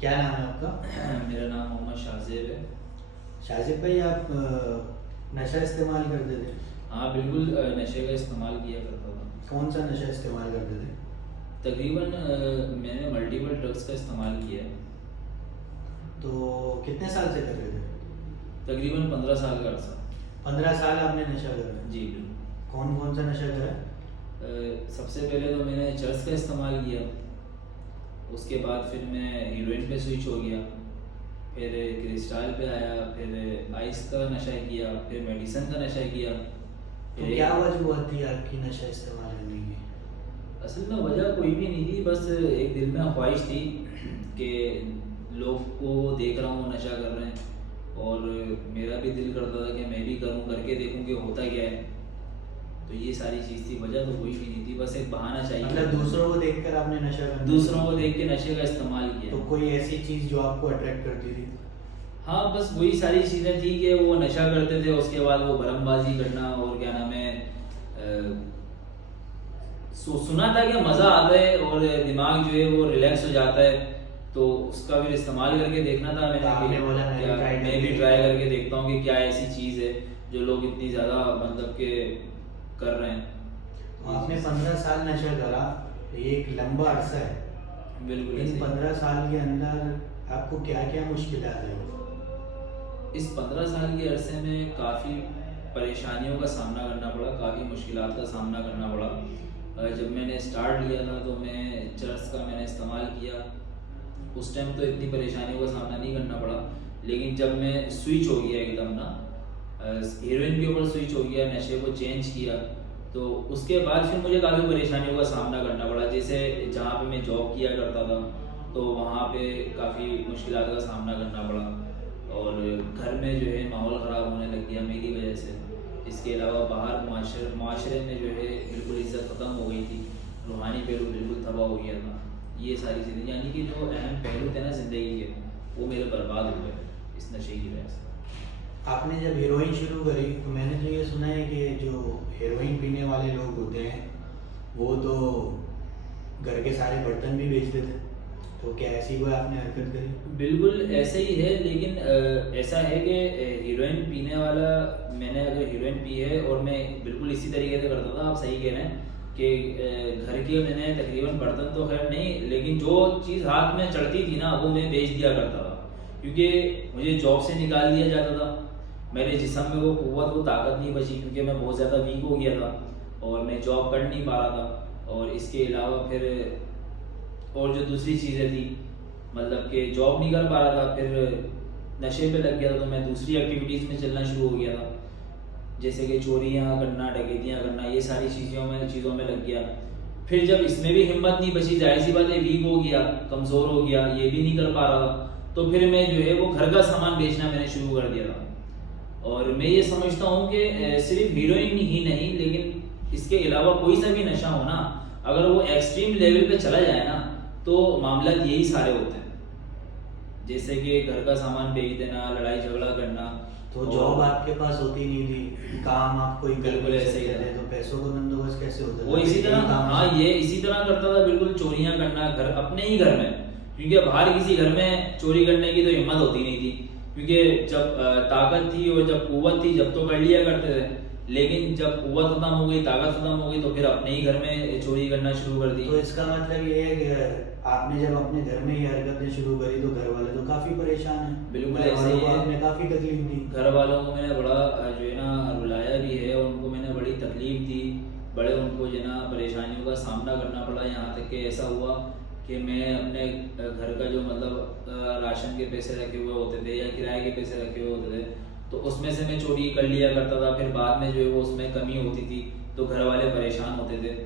क्या नाम है आपका? मेरा नाम मोहम्मद शाहजेब है। शाजिब भाई, आप नशा इस्तेमाल करते थे? हाँ बिल्कुल, नशे का इस्तेमाल किया करता था। कौन सा नशा इस्तेमाल करते थे? तकरीबन मैंने मल्टीपल ड्रग्स का इस्तेमाल किया है। तो कितने साल से कर रहे थे? तकरीबन 15 साल का अर्सा। 15 साल आपने नशा करा? जी बिल्कुल। कौन कौन सा नशा करा? सबसे पहले तो मैंने चरस का इस्तेमाल किया। उसके बाद फिर मैं हीरोइन पे स्विच हो गया। फिर क्रिस्टल पे आया, फिर आइस का नशा किया, फिर मेडिसन का नशा किया। तो क्या वजह थी आपकी नशा इस्तेमाल करने की? असल में वजह कोई भी नहीं थी, बस एक दिल में ख्वाहिश थी कि लोग को देख रहा हूँ नशा कर रहे हैं और मेरा भी दिल करता था कि मैं भी करूँ, करके देखूँ कि होता क्या है। तो ये सारी चीज़ थी, वजह तो कोई भी नहीं थी, बस एक बहाना चाहिए। मतलब दूसरों को देखकर आपने नशा करना दूसरों को शुरू देख किया? के नशे का इस्तेमाल किया। तो कोई ऐसी चीज़ जो आपको अट्रैक्ट करती थी? हाँ बस वही सारी चीज़ें थी कि वो नशा करते थे, उसके बाद वो भरमबाजी करना और क्या नाम है, सुना था कि मज़ा आता है और दिमाग जो है वो रिलैक्स हो जाता है। तो उसका फिर इस्तेमाल करके देखना था मैंने तो आपने कि बोला मैं क्या ट्राई मैं भी ट्राई करके देखता हूँ कि क्या ऐसी चीज़ है जो लोग इतनी ज़्यादा मतलब के कर रहे हैं। तो आपने 15 साल नशा करा, ये एक लंबा अरसा है। बिल्कुल इन ऐसे 15 साल के अंदर आपको क्या क्या मुश्किल आई? इस 15 साल के अरसे में काफ़ी परेशानियों का सामना करना पड़ा, काफ़ी मुश्किलात का सामना करना पड़ा। जब मैंने स्टार्ट लिया था तो मैं चरस का मैंने इस्तेमाल किया। उस टाइम तो इतनी परेशानियों का सामना नहीं करना पड़ा, लेकिन जब मैं स्विच हो गया एकदम ना, हीरोइन के ऊपर स्विच हो गया, नशे को चेंज किया, तो उसके बाद फिर मुझे काफ़ी परेशानियों का सामना करना पड़ा। जैसे जहाँ पे मैं जॉब किया करता था तो वहाँ पे काफ़ी मुश्किलात का सामना करना पड़ा और घर में जो है माहौल ख़राब होने लग गया मेरी वजह से। इसके अलावा बाहर माशरे में जो है बिल्कुल इज़्ज़त ख़त्म हो गई थी, रूहानी पहलू बिल्कुल तबाह हो गया था। ये सारी चीज़ें यानी कि जो अहम पहलू थे ना ज़िंदगी के, वो मेरे बर्बाद हो गए इस नशे की वजह से। आपने जब हीरोइन शुरू करी तो मैंने तो ये सुना है कि जो हीरोइन पीने वाले लोग होते हैं वो तो घर के सारे बर्तन भी बेचते थे। तो क्या ऐसी कोई आपने हरकत करी? बिल्कुल ऐसे ही है, लेकिन ऐसा है कि हीरोइन पीने वाला, मैंने अगर हीरोइन पी है और मैं बिल्कुल इसी तरीके से करता था, आप सही कह रहे हैं कि घर के मैंने तकरीबन बर्तन तो खैर नहीं, लेकिन जो चीज़ हाथ में चढ़ती थी ना वो मैं बेच दिया करता था, क्योंकि मुझे जॉब से निकाल दिया जाता था। मेरे जिस्म में वो क़ुव्वत वो ताकत नहीं बची, क्योंकि मैं बहुत ज़्यादा वीक हो गया था और मैं जॉब कर नहीं पा रहा था। और इसके अलावा फिर और जो दूसरी चीज़ें थी, मतलब कि जॉब नहीं कर पा रहा था, फिर नशे पे लग गया था, तो मैं दूसरी एक्टिविटीज़ में चलना शुरू हो गया था, जैसे कि चोरियाँ करना, डकैतियाँ करना, ये सारी चीज़ों में लग गया। फिर जब इसमें भी हिम्मत नहीं बची, जाहिर सी बात है वीक हो गया, कमज़ोर हो गया, ये भी नहीं कर पा रहा था, तो फिर मैं जो है वो घर का सामान बेचना मैंने शुरू कर दिया था। और मैं ये समझता हूँ कि सिर्फ हीरोइन ही नहीं, लेकिन इसके अलावा कोई सा भी नशा हो ना, अगर वो एक्सट्रीम लेवल पे चला जाए ना तो मामला यही सारे होते हैं, जैसे कि घर का सामान बेच देना, लड़ाई झगड़ा करना। तो जॉब आपके पास होती नहीं थी, काम आप कोई कर बिल्कुल नहीं ऐसे ही सकते था। थे, तो पैसों का बंदोबस्त कैसे होता था? वो इसी तरह, यही काम हाँ से? ये इसी तरह करता था, बिल्कुल चोरियां करना घर अपने ही घर में, क्योंकि बाहर किसी घर में चोरी करने की तो हिम्मत होती नहीं थी, क्योंकि जब ताकत थी और जब कुव्वत थी जब तो कर लिया करते थे, लेकिन जब कुव्वत खत्म हो गई, ताकत खत्म हो गई, तो फिर अपने ही घर में चोरी करना शुरू कर दी। तो इसका मतलब ये है कि आपने जब अपने घर में ये हरकतें शुरू करी तो घर वाले तो काफी परेशान हैं। बिल्कुल घर ऐसे वालों ही को है। आपने काफी तकलीफ दी। घर वालों को मैंने बड़ा जो है ना रुलाया भी है, और उनको मैंने बड़ी तकलीफ दी, बड़े उनको जो है ना परेशानियों का सामना करना पड़ा। यहाँ तक कि ऐसा हुआ कि मैं अपने घर का जो मतलब राशन के पैसे रखे हुए होते थे या किराए के पैसे रखे हुए होते थे, तो उसमें से मैं चोरी कर लिया करता था। फिर बाद में जो है वो उसमें कमी होती थी तो घर वाले परेशान होते थे।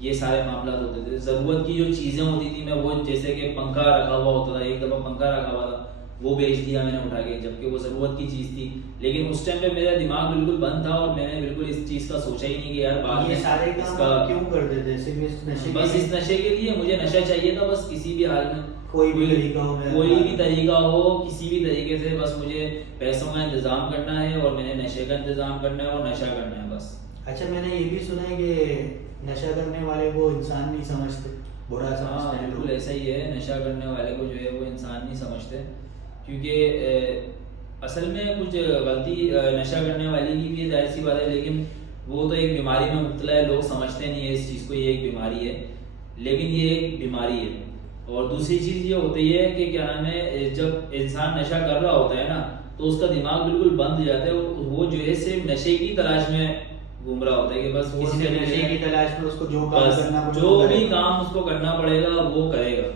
ये सारे मामला होते थे। ज़रूरत की जो चीज़ें होती थी मैं वो, जैसे कि पंखा रखा हुआ होता था, एक दफ़ा पंखा रखा हुआ था वो बेच दिया मैंने उठा के, जबकि वो ज़रूरत की चीज़ थी। लेकिन उस टाइम पे मेरा दिमाग बिल्कुल बंद था और मैंने बिल्कुल इस चीज़ का सोचा ही नहीं कि यार बाद ये में सारे काम इसका, आप क्यों करते थे? सिर्फ इस नशे बस के इस नशे के लिए मुझे नशा चाहिए था, बस किसी भी हाल में, कोई भी तरीका हो मेरा कोई भी काम? तरीका हो, किसी भी तरीके से बस मुझे पैसों का इंतज़ाम करना है और मैंने नशे का इंतज़ाम करना है और नशा करना है बस। अच्छा, मैंने ये भी सुना है कि नशा करने वाले को इंसान नहीं समझते। बुरा हाँ समझते हैं बिल्कुल लोग। ऐसा ही है, नशा करने वाले को जो है वो इंसान नहीं समझते, क्योंकि असल में कुछ गलती नशा करने वाले की भी है, जाहिर सी बात है, लेकिन वो तो एक बीमारी में मुब्तला है, लोग समझते नहीं है इस चीज़ को, ये एक बीमारी है, लेकिन ये एक बीमारी है। और दूसरी चीज़ ये होती है कि क्या नाम है, जब इंसान नशा कर रहा होता है ना, तो उसका दिमाग बिल्कुल बंद हो जाता है, वो जो है सिर्फ नशे की तलाश में घूम रहा होता है कि बस वो किसी सिर्फ तरीके नशे की से तलाश में उसको जो काम बस करना पड़े जो वो भी करेगा। काम उसको करना पड़ेगा वो करेगा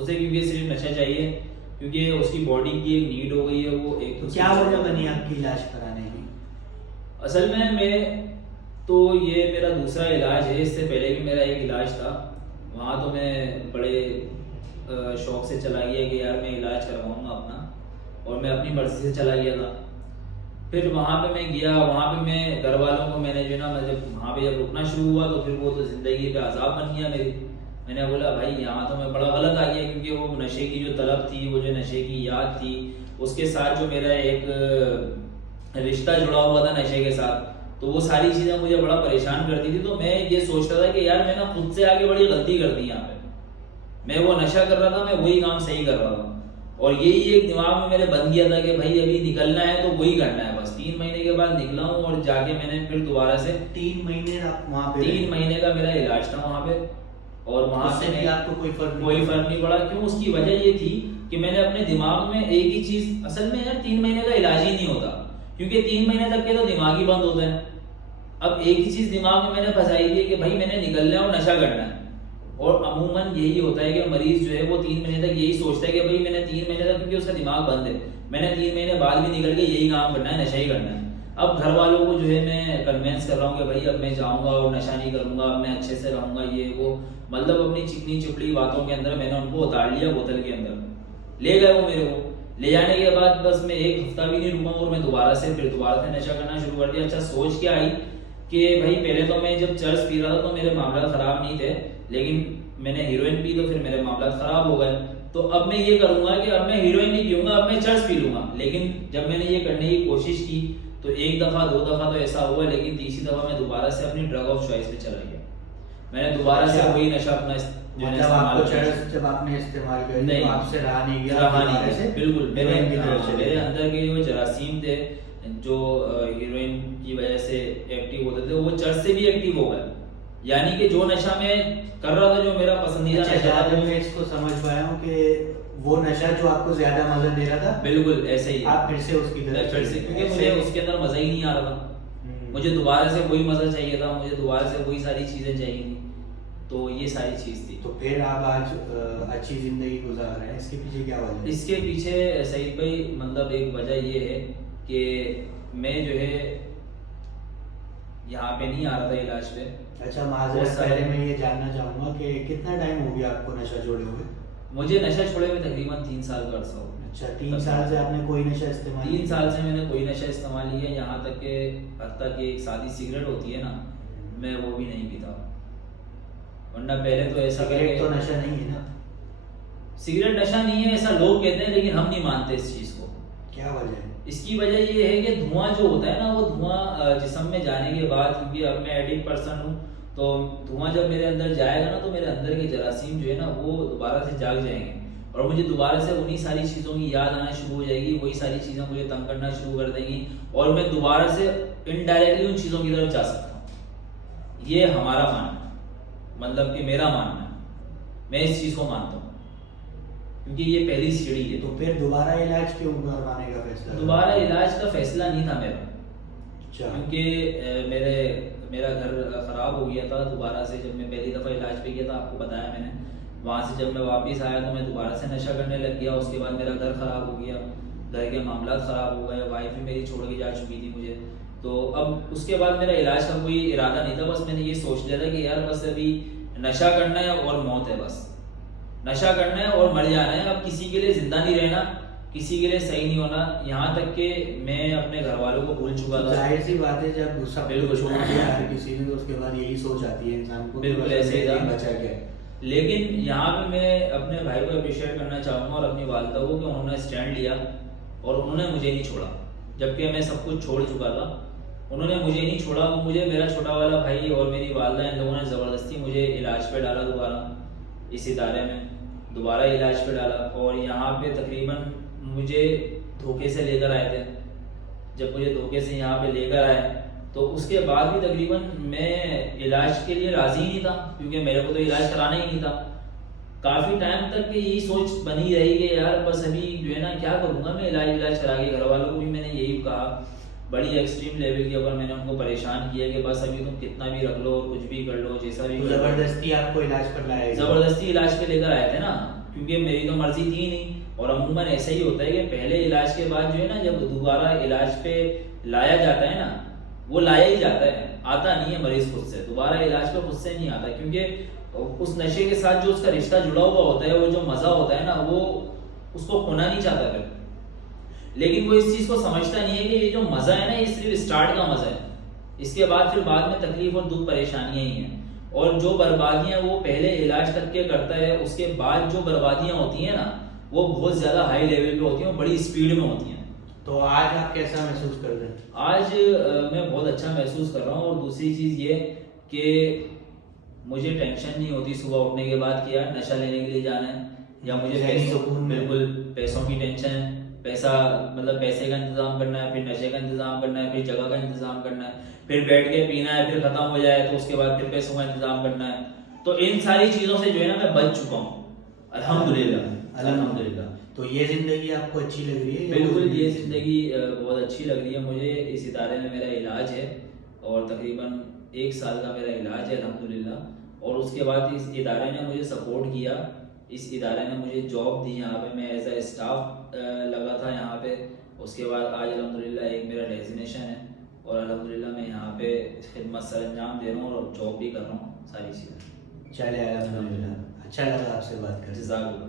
उसे, क्योंकि सिर्फ नशा चाहिए, क्योंकि उसकी बॉडी की एक नीड हो गई है वो एक। तो क्या वजह बनी आपकी इलाज कराने की? असल में मैं तो ये मेरा दूसरा इलाज है, इससे पहले भी मेरा एक इलाज था, वहाँ तो मैं बड़े शौक से चला गया कि यार मैं इलाज करवाऊंगा अपना, और मैं अपनी मर्जी से चला गया था। फिर वहाँ पे मैं गया, वहाँ पे मैं घर वालों को मैंने जो है ना, मैं जब वहाँ पे जब रुकना शुरू हुआ तो फिर वो तो ज़िंदगी का अजाब बन गया मेरी। मैंने बोला भाई यहाँ तो मैं बड़ा गलत आ गया, क्योंकि वो नशे की जो तलब थी, वो जो नशे की याद थी, उसके साथ जो मेरा एक रिश्ता जुड़ा हुआ था नशे के साथ, तो वो सारी चीज़ें मुझे बड़ा परेशान करती थी। तो मैं ये सोचता था कि यार मैं ना खुद से आगे बड़ी गलती कर दी यहाँ पे, मैं वो नशा कर रहा था, मैं वही काम सही कर रहा था, और यही एक दिमाग में मेरे बन गया था कि भाई अभी निकलना है तो वही करना है बस। 3 महीने के बाद निकला हूँ, और जाके मैंने फिर दोबारा से 3 महीने आप वहाँ पे 3 महीने का मेरा इलाज था वहाँ पे, और वहाँ उससे से भी आपको कोई फर्क नहीं कोई फर्क नहीं पड़ा। क्यों? उसकी वजह ये थी कि मैंने अपने दिमाग में एक ही चीज, असल में यार 3 महीने का इलाज ही नहीं होता, क्योंकि 3 महीने तक के तो दिमाग ही बंद होते हैं। अब एक ही चीज दिमाग में मैंने फंसाई थी कि भाई मैंने निकलना है और नशा करना है, और अमूमन यही होता है कि मरीज जो है वो 3 महीने तक यही सोचता है कि भाई मैंने 3 महीने तक, क्योंकि उसका दिमाग बंद है, मैंने 3 महीने बाद भी निकल के यही काम करना है, नशा ही करना है। अब घर वालों को जो है मैं कन्वेंस कर रहा हूँ कि भाई अब मैं जाऊंगा और नशा नहीं करूंगा, अब मैं अच्छे से रहूंगा, ये वो, मतलब अपनी चिकनी चुपड़ी बातों के अंदर मैंने उनको उतार लिया बोतल के अंदर। ले गए वो मेरे को, ले जाने के बाद बस मैं एक हफ्ता भी नहीं रुका, और मैं दोबारा से नशा करना शुरू कर दिया। अच्छा सोच क्या आई कि भाई पहले तो मैं जब चर्च पी रहा था तो मेरे मामला खराब नहीं थे, लेकिन मैंने हीरोइन पी तो फिर मेरे मामला खराब हो गए। तो अब मैं ये करूंगा कि अब मैं हीरोइन नहीं पीऊंगा, अब मैं चर्च पी लूंगा। लेकिन जब मैंने ये करने की कोशिश की तो 1 दफा 2 दफा तो ऐसा हुआ, लेकिन तीसरी दफा मैं दोबारा से अपनी ड्रग ऑफ चॉइस पे चला गया। मैंने दोबारा से अच्छा। वही नशा अपना मतलब आपको चरस जब आपने इस्तेमाल करी नहीं, तो आपसे रहा नहीं गया, रहा नहीं दोबारा गया, से बिल्कुल। हेरोइन की तरफ चले मेरे गए। अंदर के जो जरासीम थे, जो हीरोइन की वजह से एक्टिव होते थे, वो चर्च से भी एक्टिव हो गए। यानी कि जो नशा मैं कर रहा था, जो मेरा पसंदीदा अच्छा, नशा जहाँ था, तक मैं इसको समझ पाया हूँ कि वो नशा जो आपको ज्यादा मजा दे रहा था, बिल्कुल ऐसे ही आप फिर से उसकी मैं तरफ फिर से, चले क्योंकि गए। मुझे ऐसे- उसके अंदर मजा ही नहीं आ रहा था, हम्म। मुझे दोबारा से वही मजा चाहिए था, मुझे दोबारा से वही सारी चीजें चाहिए थी, तो ये सारी चीज थी। तो फिर आप आज अच्छी जिंदगी गुजार रहे हैं, इसके पीछे क्या वजह है? इसके पीछे सईद भाई, मतलब एक वजह ये है कि मैं जो है यहाँ पे नहीं आ रहा था इलाज पे। अच्छा, वो माजरत सब- पहले मैं ये जानना चाहूंगा कि कितना टाइम हो गया आपको नशा छोड़े हुए? मुझे नशा छोड़े हुए तकरीबन 3 साल का अर्सा हो गया। अच्छा, 3 साल से आपने कोई नशा इस्तेमाल 3 नहीं साल से मैंने कोई नशा इस्तेमाल नहीं किया, यहाँ तक कि हत्ता कि एक सादी सिगरेट होती है ना, मैं वो भी नहीं पीता। वरना पहले तो ऐसा सिगरेट तो करके- नशा नहीं है ना? सिगरेट नशा नहीं है ऐसा लोग कहते हैं, लेकिन हम नहीं मानते इस चीज़ को। क्या वजह है? इसकी वजह ये है कि धुआं जो होता है ना, वो धुआं जिस्म में जाने के बाद, क्योंकि अब मैं एडिक्ट पर्सन हूँ, तो धुआं जब मेरे अंदर जाएगा ना, तो मेरे अंदर के जरासीम जो है ना, वो दोबारा से जाग जाएंगे, और मुझे दोबारा से उन्हीं सारी चीज़ों की याद आना शुरू हो जाएगी, वही सारी चीज़ें मुझे तंग करना शुरू कर देंगी, और मैं दोबारा से इनडायरेक्टली उन चीज़ों की तरफ जा सकता हूँ। ये हमारा मानना है, मतलब कि मेरा मानना है, मैं इस चीज़ को मानता हूँ, क्योंकि ये पहली सीढ़ी है। तो फिर दोबारा इलाज क्यों करवाने का फैसला? दोबारा इलाज का फैसला नहीं था मेरा, अच्छा, क्योंकि मेरा घर ख़राब हो गया था दोबारा से। जब मैं पहली दफ़ा इलाज पे गया था, आपको बताया मैंने, वहाँ से जब मैं वापस आया तो मैं दोबारा से नशा करने लग गया। उसके बाद मेरा घर ख़राब हो गया, घर के मामला ख़राब हो गए, वाइफ भी मेरी छोड़ के जा चुकी थी मुझे। तो अब उसके बाद मेरा इलाज का कोई इरादा नहीं था, बस मैंने ये सोच लिया था कि यार बस अभी नशा करना है और मौत है, बस नशा करना है और मर जाना है। अब किसी के लिए जिंदा नहीं रहना, किसी के लिए सही नहीं होना। यहाँ तक कि मैं अपने घर वालों को भूल चुका था। जाहिर सी बात है, जब सब बिल्कुल। कुछ छोड़ दिया हर किसी ने, तो उसके बाद यही सोच आती है इंसान को, बिल्कुल बस ऐसे ही था। बचा क्या। लेकिन यहाँ पे मैं अपने भाई को अप्रिशिएट करना चाहूँगा और अपनी वालदा को, कि उन्होंने स्टैंड लिया और उन्होंने मुझे नहीं छोड़ा, जबकि मैं सब कुछ छोड़ चुका था। उन्होंने मुझे नहीं छोड़ा, वो मुझे, मेरा छोटा वाला भाई और मेरी वालदा, इन लोगों ने ज़बरदस्ती मुझे इलाज पे डाला दोबारा। इस इदारे में, दोबारा इलाज पे डाला और यहाँ पे तकरीबन मुझे धोखे से लेकर आए थे। जब मुझे धोखे से यहाँ पे लेकर आए तो उसके बाद भी तकरीबन मैं इलाज के लिए राज़ी ही नहीं था, क्योंकि मेरे को तो इलाज कराना ही नहीं था। काफ़ी टाइम तक यही सोच बनी रही कि यार बस अभी जो है ना क्या करूँगा मैं, इलाज करा के। घर वालों को भी मैंने यही कहा, बड़ी एक्सट्रीम लेवल के ऊपर मैंने उनको परेशान किया कि बस अभी तुम कितना भी रख लो, कुछ भी कर लो, जैसा भी तो कर लो। जबरदस्ती आपको इलाज पर लाया गया? ज़बरदस्ती इलाज पे लेकर आए थे ना, क्योंकि मेरी तो मर्जी थी नहीं। और अमूमन ऐसा ही होता है कि पहले इलाज के बाद जो है ना, जब दोबारा इलाज पे लाया जाता है ना, वो लाया ही जाता है, आता नहीं है मरीज खुद से, दोबारा इलाज पे खुद से नहीं आता, क्योंकि उस नशे के साथ जो उसका रिश्ता जुड़ा हुआ होता है, वो जो मज़ा होता है ना, वो उसको खोना नहीं चाहता फिर। लेकिन वो इस चीज़ को समझता नहीं है कि ये जो मज़ा है ना, ये सिर्फ स्टार्ट का मज़ा है, इसके बाद फिर बाद में तकलीफ और दुख परेशानियाँ ही हैं। और जो बर्बादियाँ वो पहले इलाज करके करता है, उसके बाद जो बर्बादियाँ होती हैं ना, वो बहुत ज़्यादा हाई लेवल पे होती हैं, बड़ी स्पीड में होती हैं। तो आज आप कैसा महसूस कर रहे हैं? आज मैं बहुत अच्छा महसूस कर रहा हूँ। और दूसरी चीज़ ये कि मुझे टेंशन नहीं होती सुबह उठने के बाद कि यार नशा लेने के लिए जाना है, या मुझे ज़हनी सुकून में। बिल्कुल पैसों की टेंशन है, पैसा मतलब पैसे का इंतज़ाम करना है, फिर नशे का इंतज़ाम करना है, फिर जगह का इंतज़ाम करना है, फिर बैठ के पीना है, फिर ख़त्म हो जाए तो उसके बाद फिर पैसों का इंतज़ाम करना है। तो इन सारी चीज़ों से जो है ना मैं बच चुका हूँ, अल्हम्दुलिल्लाह अल्हम्दुलिल्लाह। तो ये जिंदगी आपको अच्छी लग रही है? या बिल्कुल, वो ये ज़िंदगी बहुत अच्छी लग रही है मुझे। इस इदारे में मेरा इलाज है और तकरीबन 1 साल का मेरा इलाज है अल्हम्दुलिल्लाह। और उसके बाद इस इदारे ने मुझे सपोर्ट किया, इस इदारे ने मुझे जॉब दी, यहाँ पे मैं एज अ स्टाफ लगा था यहाँ पे। उसके बाद आज अल्हम्दुलिल्लाह एक मेरा डेजिग्नेशन है और अल्हम्दुलिल्लाह मैं यहाँ पे खिदमत सर अंजाम दे रहा हूँ और जॉब भी कर रहा हूँ, सारी चीज़ें। चले अल्हम्दुलिल्लाह, अच्छा लगा आपसे बात करके। जज़ाकल्लाह।